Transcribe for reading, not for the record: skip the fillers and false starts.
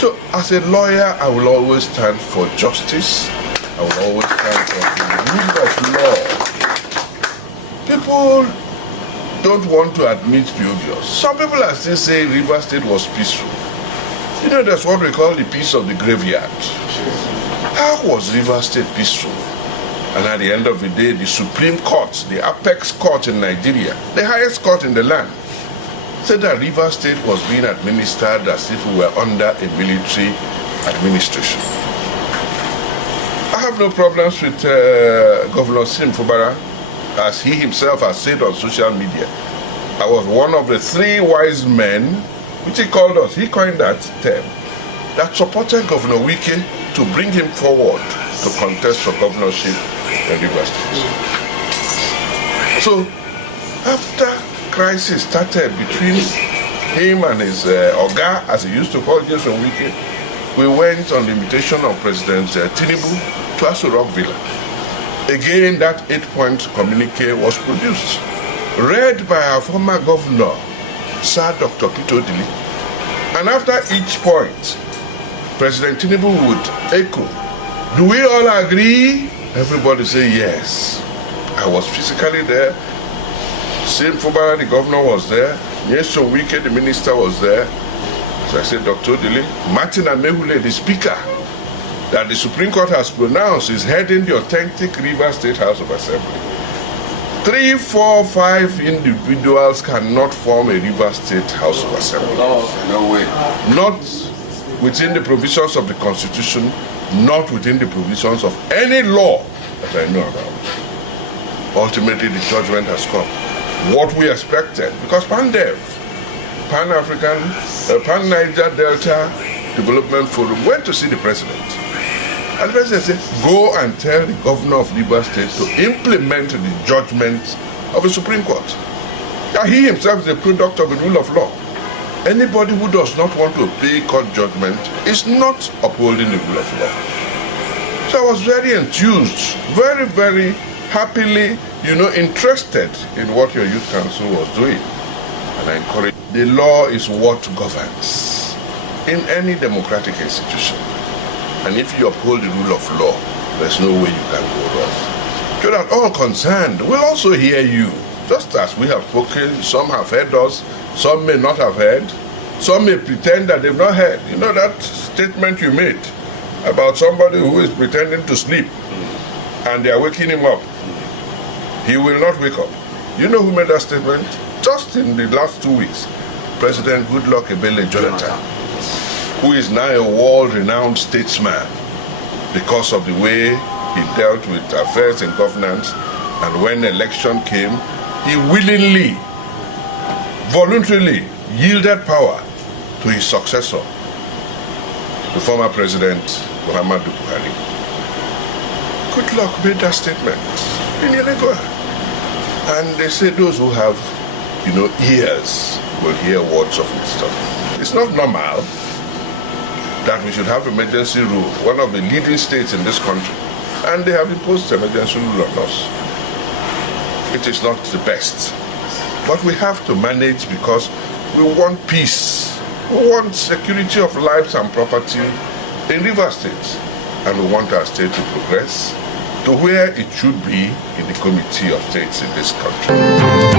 So as a lawyer, I will always stand for justice. I will always stand for the rule of law. People don't want to admit the obvious. Some people are still saying Rivers State was peaceful. You know, that's what we call the peace of the graveyard. How was Rivers State peaceful? And at the end of the day, the Supreme Court, the apex court in Nigeria, the highest court in the land, said that Rivers State was being administered as if we were under a military administration. I have no problems with Governor Wike-Fubara, as he himself has said on social media. I was one of the 3 wise men, which he called us, he coined that term, that supported Governor Wike to bring him forward to contest for governorship in Rivers State. So, after crisis started between him and his Oga, as he used to call Jason Wike, we went on the invitation of President Tinubu to Aso Rock Villa. Again, that 8-point communique was produced, read by our former governor, Sir Dr. Peter Odili. And after each point, President Tinubu would echo, "Do we all agree?" Everybody say yes. I was physically there. Wike-Fubara, the governor, was there. Nyesom Wike, the minister, was there. So I said, Dr. Odili, Martin Amehule, the speaker, that the Supreme Court has pronounced is heading the authentic Rivers State House of Assembly. 3, 4, 5 individuals cannot form a Rivers State House of Assembly. No way. Not within the provisions of the Constitution, not within the provisions of any law that I know about. Ultimately, the judgment has come. What we expected, because PANDEV, Pan-African, Pan-Niger Delta Development Forum, went to see the president. And the president said, go and tell the governor of Rivers State to implement the judgment of the Supreme Court. Now, he himself is a product of the rule of law. Anybody who does not want to obey court judgment is not upholding the rule of law. So I was very enthused, very, very happily, interested in what your youth council was doing. And I encourage. The law is what governs in any democratic institution. And if you uphold the rule of law, there's no way you can go wrong. So that all concerned will also hear you. Just as we have spoken, some have heard us, some may not have heard, some may pretend that they've not heard. You know that statement you made about somebody who is pretending to sleep and they are waking him up. He will not wake up. You know who made that statement? Just in the last 2 weeks, President Goodluck Ebele Jonathan, who is now a world-renowned statesman because of the way he dealt with affairs and governance, and when election came, he willingly, voluntarily yielded power to his successor, the former President Muhammadu Buhari. Goodluck made that statement in Yenagoa. And they say those who have, ears will hear words of wisdom. It's not normal that we should have emergency rule, one of the leading states in this country, and they have imposed emergency rule on us. It is not the best. But we have to manage because we want peace. We want security of lives and property in Rivers State. And we want our state to progress to where it should be in the Committee of States in this country.